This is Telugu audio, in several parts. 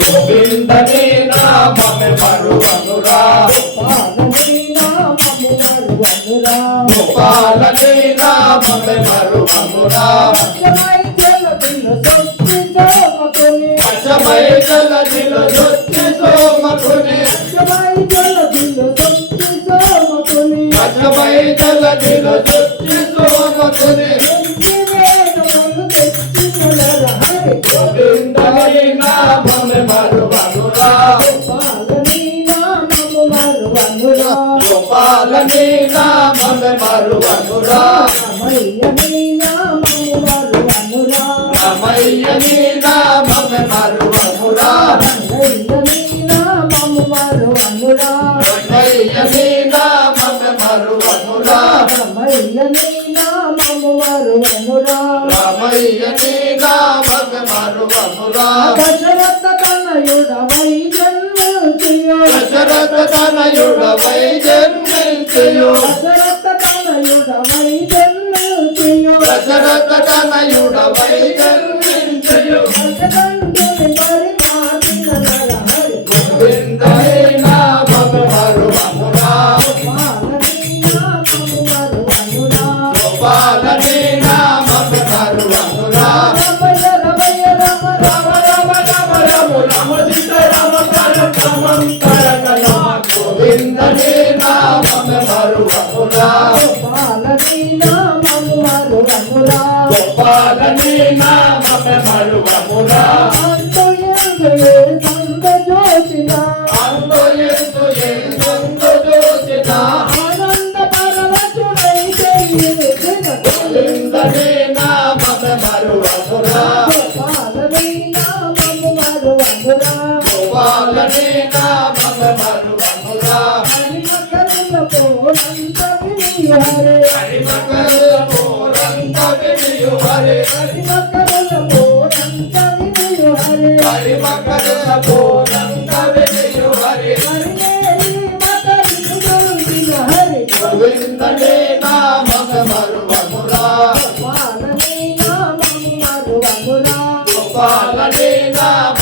గోవింద నీ నామమే మరువనురా గోపాల నీ నామమే మరువనురా అశమై జలదిలో సోమకుని అశమై జలదిలో జొచ్చి సోమకుని గోపాల నీ నామమే మరువనురా? రమయ్య నీ నామమే మరువనురా? రమయ్య నీ నామమే మరువనురా? రమయ్య నీ నామమే మరువనురా? దశరథ తనయుడవై జన్మించియో దశరథ తనయుడవై జన్మించయు. దశరథ తనయుడవై జన్మించియో. దశరథ తనయుడవై జన్మించయు. మరువనురా నామము మరువనురా అందు ఎందు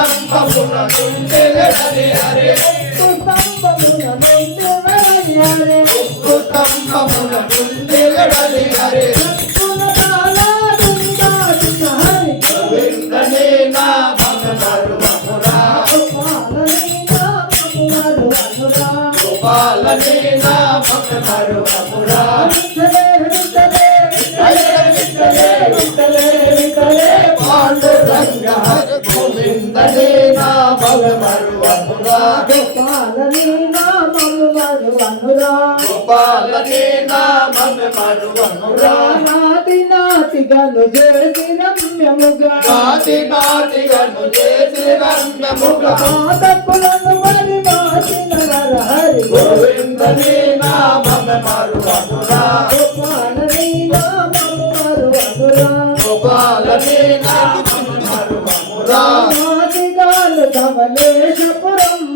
పుస్తంభమున కుండెలడలి హరి పుస్తకమున నుండి వడలి హరే పుస్తంభమున కుండెలడలి హరి పునకాల దుందాసిన హరి గోవింద నీ నామమే మరువనురా పాలని పాండురంగ హరి గోవింద నీ నామమే మరువనురా పాలని నామము మరువనురా గోపాల నీ నామమే మరువనురా నాటి నాటిగను చేసి రమ్యముగా నాటి నాతిగను చేసి రమ్యముగా ఆటకులను గోపాల నీ నామమే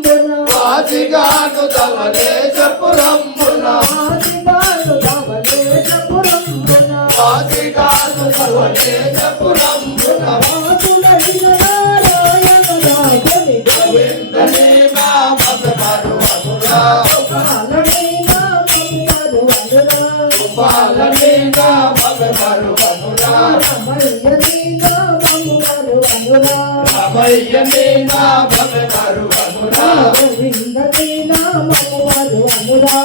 మరువనురా మరువనురా గోపాల నీ నామమే మరువనురా రమయ్యని నామము మరువనురా రమయ్య నీ నామమే మరువనురా గోవిందని నామము మరువనురా